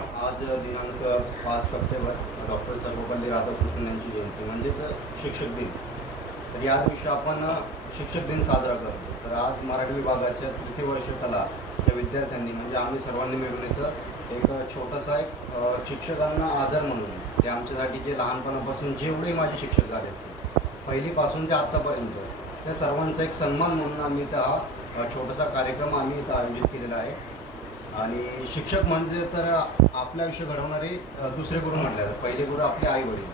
आज दिनांक 5 September doctor Sarvepalli Radhakrishnan यांची जयंती म्हणजेच शिक्षक दिन. तर या दिवशी आपण शिक्षक दिन साजरा करतो. तर आज मराठी विभागाच्या तृतीय वर्षाला त्या विद्यार्थ्यांनी म्हणजे आम्ही सर्वांनी मिळून इथं एक छोटासा एक शिक्षकांना आदर म्हणून ते आमच्यासाठी जे लहानपणापासून जेवढे माझे शिक्षक झाले असते पहिलीपासून ते आत्तापर्यंत त्या सर्वांचा एक सन्मान म्हणून आम्ही इथं हा छोटासा कार्यक्रम आम्ही इथं आयोजित केलेला आहे. आणि शिक्षक म्हणजे तर आपलं आयुष्य घडवणारे दुसरे गुरु म्हटले जातात. पहिले गुरु आपले आई वडील.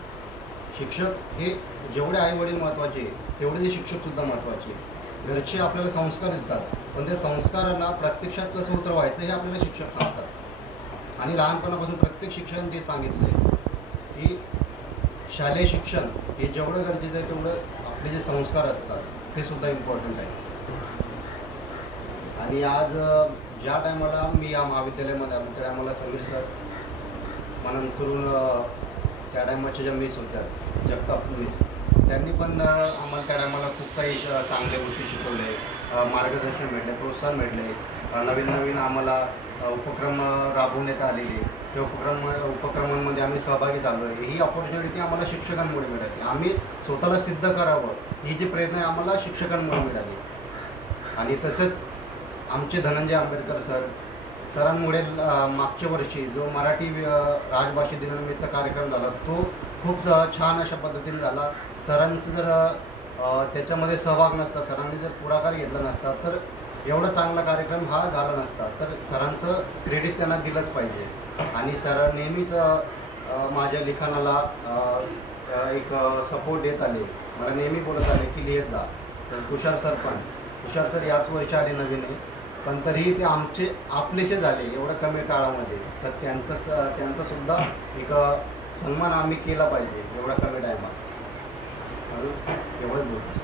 शिक्षक हे जेवढे आई वडील महत्त्वाचे तेवढे ते शिक्षकसुद्धा महत्त्वाचे. घरचे आपल्याला संस्कार देतात पण त्या संस्कारांना प्रत्यक्षात कसं उतरवायचं हे आपल्याला शिक्षक सांगतात. आणि लहानपणापासून प्रत्येक शिक्षकाने ते सांगितलं आहे की शालेय शिक्षण हे जेवढं गरजेचं आहे तेवढं आपले जे संस्कार असतात ते सुद्धा इम्पॉर्टंट आहे. आणि आज ज्या टायमाला मी या महाविद्यालयामध्ये आलो त्या टायमाला समीर सर नंतरून त्या टायमाच्या ज्या मिस होत्या जगताप मिस त्यांनी पण आम्हाला त्या टायमाला खूप काही चांगल्या गोष्टी शिकवले, मार्गदर्शन भेटले, प्रोत्साहन भेटले. नवीन नवीन आम्हाला उपक्रम राबवण्यात आलेले त्या उपक्रमांमध्ये आम्ही सहभागी झालो आहे. ही अपॉर्च्युनिटी आम्हाला शिक्षकांमुळे मिळाली. आम्ही स्वतःला सिद्ध करावं ही जी प्रेरणा आहे आम्हाला शिक्षकांमुळे मिळाली. आणि तसंच आमचे धनंजय आंबेडकर सरांमुळे मागच्या वर्षी जो मराठी राजभाषा दिनानिमित्त कार्यक्रम झाला तो खूप छान अशा पद्धतीने झाला. सरांचं जर त्याच्यामध्ये सहभाग नसता, सरांनी जर पुढाकार घेतला नसता तर एवढा चांगला कार्यक्रम हा झाला नसता. तर सरांचं क्रेडिट त्यांना दिलंच पाहिजे. आणि सर नेहमीच माझ्या लिखाणाला एक सपोर्ट देत आले, मला नेहमी बोलत आले की लिहित जा. तर तुषार सर याच वर्षी आले नवीन आहे पण तरीही ते आपलेसे झाले एवढ्या कमी काळामध्ये. तर त्यांचा सुद्धा एक सन्मान आम्ही केला पाहिजे एवढ्या कमी टायमात. एवढंच बोलतो.